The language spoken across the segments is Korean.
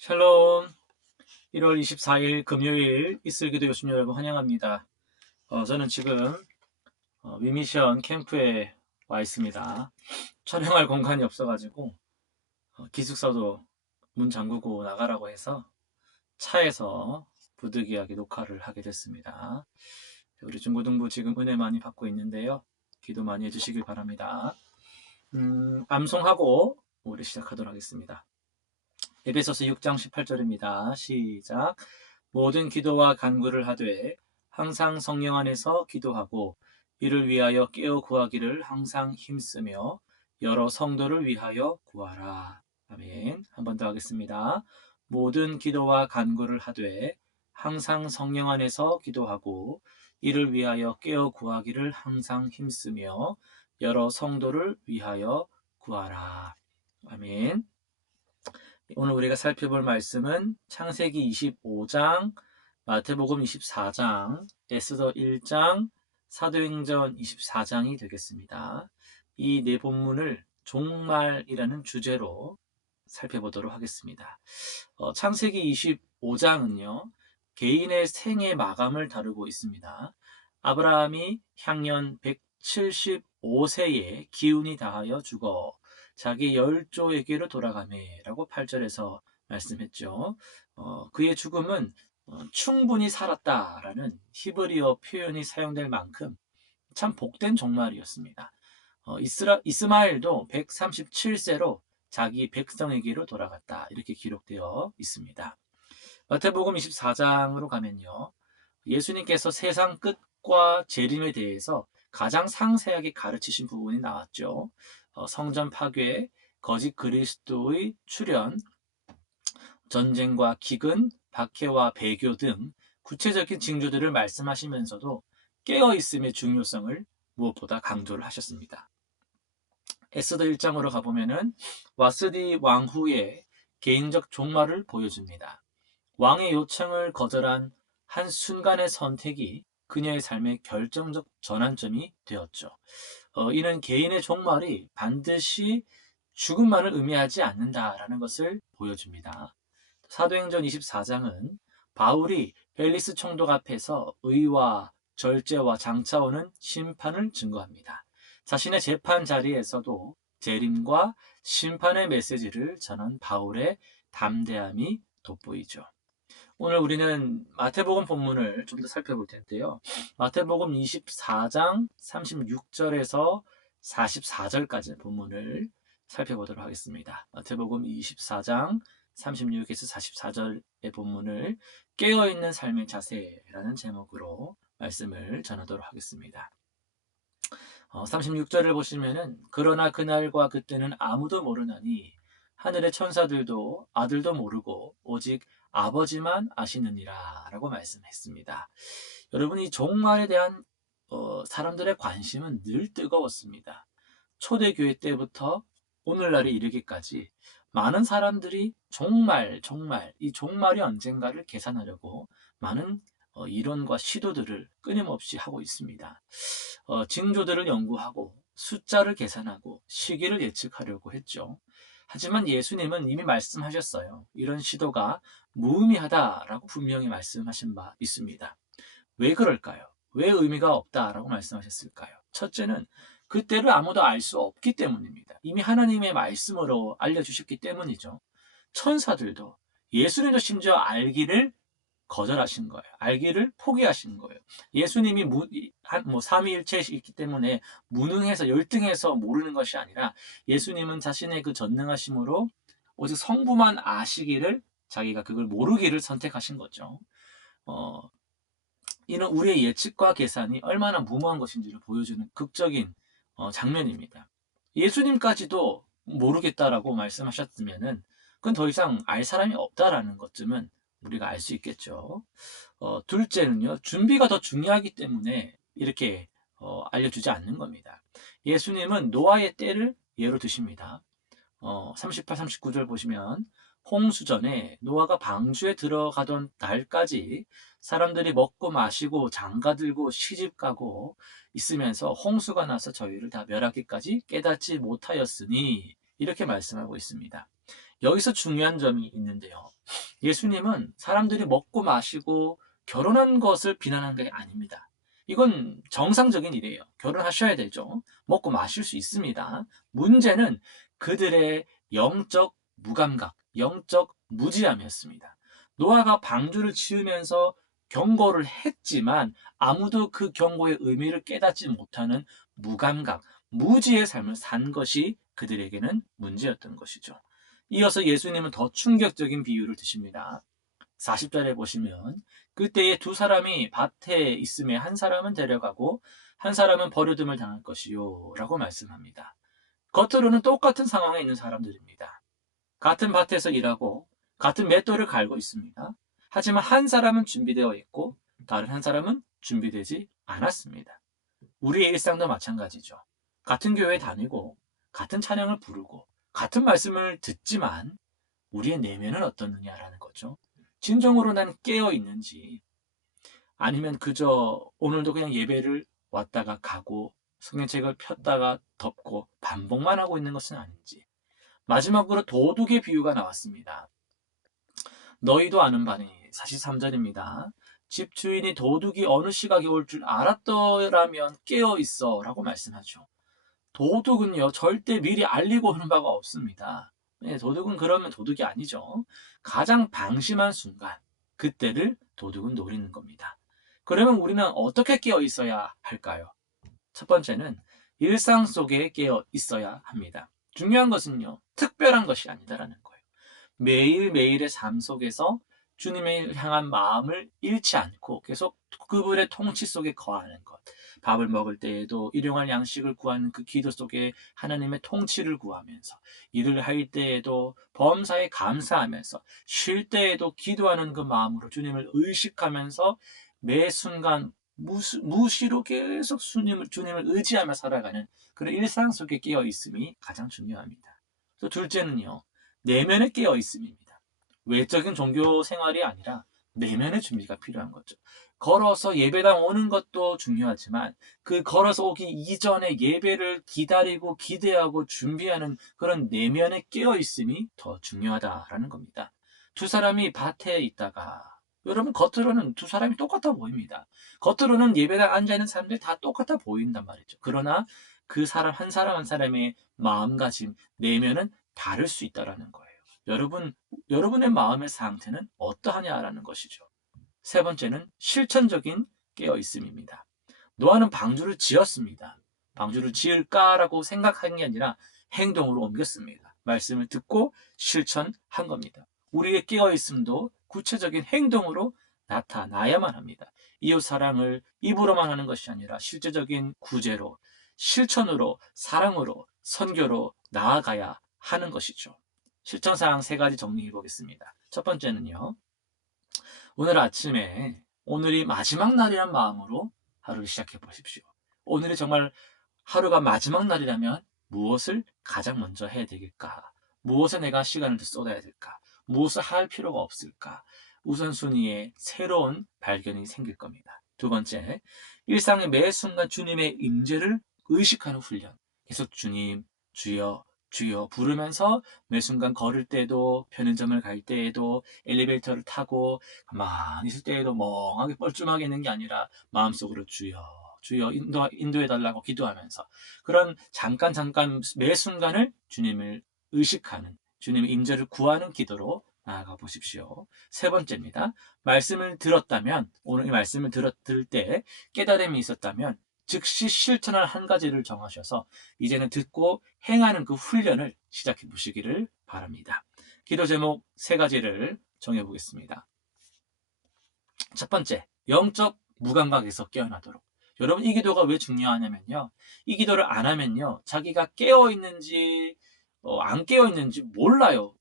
샬롬. 1월 24일 금요일 이슬기도 교수님 여러분 환영합니다. 저는 지금 위미션 캠프에 와 있습니다. 촬영할 공간이 없어가지고 기숙사도 문 잠그고 나가라고 해서 차에서 부득이하게 녹화를 하게 됐습니다. 우리 중고등부 지금 은혜 많이 받고 있는데요. 기도 많이 해주시길 바랍니다. 암송하고 우리 시작하도록 하겠습니다. 에베소서 6장 18절입니다. 시작. 모든 기도와 간구를 하되 항상 성령 안에서 기도하고 이를 위하여 깨어 구하기를 항상 힘쓰며 여러 성도를 위하여 구하라. 아멘. 한 번 더 하겠습니다. 모든 기도와 간구를 하되 항상 성령 안에서 기도하고 이를 위하여 깨어 구하기를 항상 힘쓰며 여러 성도를 위하여 구하라. 아멘. 오늘 우리가 살펴볼 말씀은 창세기 25장, 마태복음 24장, 에스더 1장, 사도행전 24장이 되겠습니다. 이 네 본문을 종말이라는 주제로 살펴보도록 하겠습니다. 창세기 25장은요, 개인의 생애 마감을 다루고 있습니다. 아브라함이 향년 175세에 기운이 다하여 죽어 자기 열조에게로 돌아가매 라고 8절에서 말씀했죠. 그의 죽음은 충분히 살았다라는 히브리어 표현이 사용될 만큼 참 복된 종말이었습니다. 이스마엘도 137세로 자기 백성에게로 돌아갔다 이렇게 기록되어 있습니다. 마태복음 24장으로 가면요, 예수님께서 세상 끝과 재림에 대해서 가장 상세하게 가르치신 부분이 나왔죠. 성전 파괴, 거짓 그리스도의 출현, 전쟁과 기근, 박해와 배교 등 구체적인 징조들을 말씀하시면서도 깨어있음의 중요성을 무엇보다 강조를 하셨습니다. 에스더 1장으로 가보면은 와스디 왕 후의 개인적 종말을 보여줍니다. 왕의 요청을 거절한 한 순간의 선택이 그녀의 삶의 결정적 전환점이 되었죠. 이는 개인의 종말이 반드시 죽음만을 의미하지 않는다라는 것을 보여줍니다. 사도행전 24장은 바울이 벨리스 총독 앞에서 의와 절제와 장차오는 심판을 증거합니다. 자신의 재판 자리에서도 재림과 심판의 메시지를 전한 바울의 담대함이 돋보이죠. 오늘 우리는 마태복음 본문을 좀 더 살펴볼 텐데요. 마태복음 24장 36절에서 44절까지 본문을 살펴보도록 하겠습니다. 마태복음 24장 36에서 44절의 본문을 깨어있는 삶의 자세라는 제목으로 말씀을 전하도록 하겠습니다. 36절을 보시면은 그러나 그날과 그때는 아무도 모르나니 하늘의 천사들도 아들도 모르고 오직 아버지만 아시느니라 라고 말씀했습니다. 여러분, 이 종말에 대한 사람들의 관심은 늘 뜨거웠습니다. 초대교회 때부터 오늘날에 이르기까지 많은 사람들이 이 종말이 언젠가를 계산하려고 많은 이론과 시도들을 끊임없이 하고 있습니다. 징조들을 연구하고 숫자를 계산하고 시기를 예측하려고 했죠. 하지만 예수님은 이미 말씀하셨어요. 이런 시도가 무의미하다라고 분명히 말씀하신 바 있습니다. 왜 그럴까요? 왜 의미가 없다라고 말씀하셨을까요? 첫째는 그때를 아무도 알 수 없기 때문입니다. 이미 하나님의 말씀으로 알려주셨기 때문이죠. 천사들도, 예수님도 심지어 알기를 거절하신 거예요. 알기를 포기하신 거예요. 예수님이 삼위일체이기 때문에 무능해서 열등해서 모르는 것이 아니라 예수님은 자신의 그 전능하심으로 오직 성부만 아시기를, 자기가 그걸 모르기를 선택하신 거죠. 이는 우리의 예측과 계산이 얼마나 무모한 것인지를 보여주는 극적인 장면입니다. 예수님까지도 모르겠다라고 말씀하셨으면은 그건 더 이상 알 사람이 없다라는 것쯤은 우리가 알 수 있겠죠. 둘째는요, 준비가 더 중요하기 때문에 이렇게 알려주지 않는 겁니다. 예수님은 노아의 때를 예로 드십니다. 38, 39절 보시면 홍수전에 노아가 방주에 들어가던 날까지 사람들이 먹고 마시고 장가들고 시집가고 있으면서 홍수가 나서 저희를 다 멸하기까지 깨닫지 못하였으니 이렇게 말씀하고 있습니다. 여기서 중요한 점이 있는데요. 예수님은 사람들이 먹고 마시고 결혼한 것을 비난한 게 아닙니다. 이건 정상적인 일이에요. 결혼하셔야 되죠. 먹고 마실 수 있습니다. 문제는 그들의 영적 무감각, 영적 무지함이었습니다. 노아가 방주를 지으면서 경고를 했지만 아무도 그 경고의 의미를 깨닫지 못하는 무감각, 무지의 삶을 산 것이 그들에게는 문제였던 것이죠. 이어서 예수님은 더 충격적인 비유를 드십니다. 40절에 보시면 그때에 두 사람이 밭에 있음에 한 사람은 데려가고 한 사람은 버려둠을 당할 것이요 라고 말씀합니다. 겉으로는 똑같은 상황에 있는 사람들입니다. 같은 밭에서 일하고 같은 맷돌을 갈고 있습니다. 하지만 한 사람은 준비되어 있고 다른 한 사람은 준비되지 않았습니다. 우리의 일상도 마찬가지죠. 같은 교회에 다니고 같은 찬양을 부르고 같은 말씀을 듣지만 우리의 내면은 어떻느냐라는 거죠. 진정으로 난 깨어 있는지 아니면 그저 오늘도 그냥 예배를 왔다가 가고 성경책을 폈다가 덮고 반복만 하고 있는 것은 아닌지. 마지막으로 도둑의 비유가 나왔습니다. 너희도 아는 바니 43절입니다. 집주인이 도둑이 어느 시각에 올 줄 알았더라면 깨어 있어 라고 말씀하죠. 도둑은요 절대 미리 알리고 오는 바가 없습니다. 네, 도둑은 그러면 도둑이 아니죠. 가장 방심한 순간 그때를 도둑은 노리는 겁니다. 그러면 우리는 어떻게 깨어 있어야 할까요? 첫 번째는 일상 속에 깨어 있어야 합니다. 중요한 것은요 특별한 것이 아니다라는 거예요. 매일매일의 삶 속에서 주님을 향한 마음을 잃지 않고 계속 그분의 통치 속에 거하는 것. 밥을 먹을 때에도 일용할 양식을 구하는 그 기도 속에 하나님의 통치를 구하면서 일을 할 때에도 범사에 감사하면서 쉴 때에도 기도하는 그 마음으로 주님을 의식하면서 매 순간 무시로 계속 주님을 의지하며 살아가는 그런 일상 속에 깨어 있음이 가장 중요합니다. 또 둘째는요. 내면에 깨어 있음입니다. 외적인 종교 생활이 아니라 내면의 준비가 필요한 거죠. 걸어서 예배당 오는 것도 중요하지만 그 걸어서 오기 이전에 예배를 기다리고 기대하고 준비하는 그런 내면에 깨어 있음이 더 중요하다라는 겁니다. 두 사람이 밭에 있다가 여러분 겉으로는 두 사람이 똑같아 보입니다. 겉으로는 예배당 앉아 있는 사람들이 다 똑같아 보인단 말이죠. 그러나 그 사람 한 사람의 마음가짐, 내면은 다를 수 있다라는 거예요. 여러분의 마음의 상태는 어떠하냐라는 것이죠. 세 번째는 실천적인 깨어있음입니다. 노아는 방주를 지었습니다. 방주를 지을까라고 생각한 게 아니라 행동으로 옮겼습니다. 말씀을 듣고 실천한 겁니다. 우리의 깨어있음도 구체적인 행동으로 나타나야만 합니다. 이웃 사랑을 입으로만 하는 것이 아니라 실제적인 구제로, 실천으로, 사랑으로, 선교로 나아가야 하는 것이죠. 실천사항 세 가지 정리해 보겠습니다. 첫 번째는요. 오늘 아침에 오늘이 마지막 날이란 마음으로 하루를 시작해 보십시오. 오늘이 정말 하루가 마지막 날이라면 무엇을 가장 먼저 해야 되겠까? 무엇에 내가 시간을 더 쏟아야 될까? 무엇을 할 필요가 없을까? 우선순위에 새로운 발견이 생길 겁니다. 두 번째, 일상의 매 순간 주님의 임재를 의식하는 훈련. 계속 주님, 주여, 주여 부르면서 매 순간 걸을 때도 편의점을 갈 때에도 엘리베이터를 타고 가만히 있을 때에도 멍하게 뻘쭘하게 있는 게 아니라 마음속으로 주여 주여 인도해달라고 기도하면서 그런 잠깐 매 순간을 주님을 의식하는 주님의 임재를 구하는 기도로 나아가 보십시오. 세 번째입니다. 말씀을 들었다면 오늘 이 말씀을 들을 때 깨달음이 있었다면 즉시 실천할 한 가지를 정하셔서 이제는 듣고 행하는 그 훈련을 시작해 보시기를 바랍니다. 기도 제목 세 가지를 정해 보겠습니다. 첫 번째, 영적 무감각에서 깨어나도록. 여러분 이 기도가 왜 중요하냐면요. 이 기도를 안 하면요. 자기가 깨어 있는지 안 깨어 있는지 몰라요.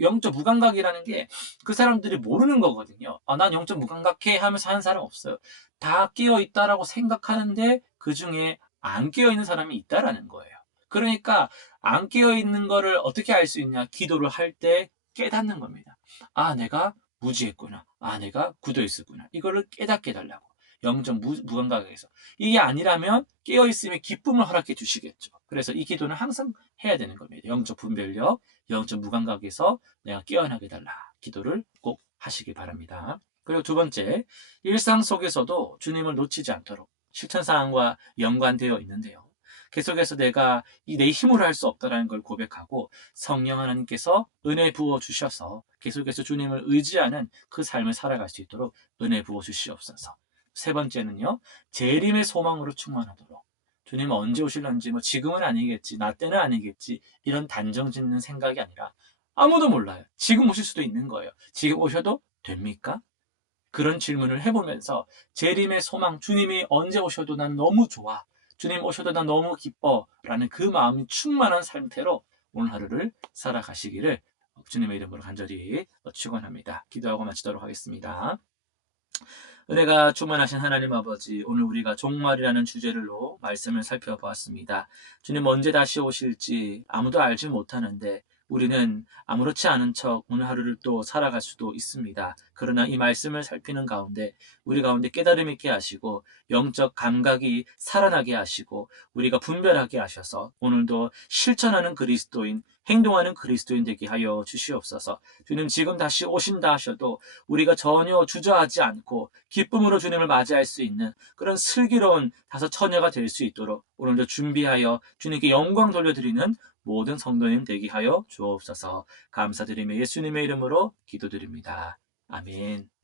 영적 무감각이라는 게 그 사람들이 모르는 거거든요. 난 영적 무감각해 하면서 하는 사람 없어요. 다 깨어 있다라고 생각하는데 그 중에 안 깨어 있는 사람이 있다라는 거예요. 그러니까 안 깨어 있는 거를 어떻게 알 수 있냐? 기도를 할 때 깨닫는 겁니다. 내가 무지했구나. 내가 굳어 있었구나. 이거를 깨닫게 해달라고. 영적 무감각에서. 이게 아니라면 깨어있음의 기쁨을 허락해 주시겠죠. 그래서 이 기도는 항상 해야 되는 겁니다. 영적 분별력, 영적 무감각에서 내가 깨어나게 달라. 기도를 꼭 하시기 바랍니다. 그리고 두 번째, 일상 속에서도 주님을 놓치지 않도록 실천사항과 연관되어 있는데요. 계속해서 내가 내 힘으로 할 수 없다는 걸 고백하고 성령 하나님께서 은혜 부어 주셔서 계속해서 주님을 의지하는 그 삶을 살아갈 수 있도록 은혜 부어 주시옵소서. 세 번째는요, 재림의 소망으로 충만하도록. 주님은 언제 오실런지, 뭐 지금은 아니겠지, 나 때는 아니겠지, 이런 단정 짓는 생각이 아니라 아무도 몰라요. 지금 오실 수도 있는 거예요. 지금 오셔도 됩니까? 그런 질문을 해보면서 재림의 소망, 주님이 언제 오셔도 난 너무 좋아. 주님 오셔도 난 너무 기뻐. 라는 그 마음이 충만한 상태로 오늘 하루를 살아가시기를 주님의 이름으로 간절히 축원합니다. 기도하고 마치도록 하겠습니다. 은혜가 충만하신 하나님 아버지, 오늘 우리가 종말이라는 주제로 말씀을 살펴보았습니다. 주님 언제 다시 오실지 아무도 알지 못하는데 우리는 아무렇지 않은 척 오늘 하루를 또 살아갈 수도 있습니다. 그러나 이 말씀을 살피는 가운데 우리 가운데 깨달음 있게 하시고 영적 감각이 살아나게 하시고 우리가 분별하게 하셔서 오늘도 실천하는 그리스도인, 행동하는 그리스도인 되게 하여 주시옵소서. 주님 지금 다시 오신다 하셔도 우리가 전혀 주저하지 않고 기쁨으로 주님을 맞이할 수 있는 그런 슬기로운 다섯 처녀가 될 수 있도록 오늘도 준비하여 주님께 영광 돌려드리는 모든 성도님 되게 하여 주옵소서. 감사드리며 예수님의 이름으로 기도드립니다. 아멘.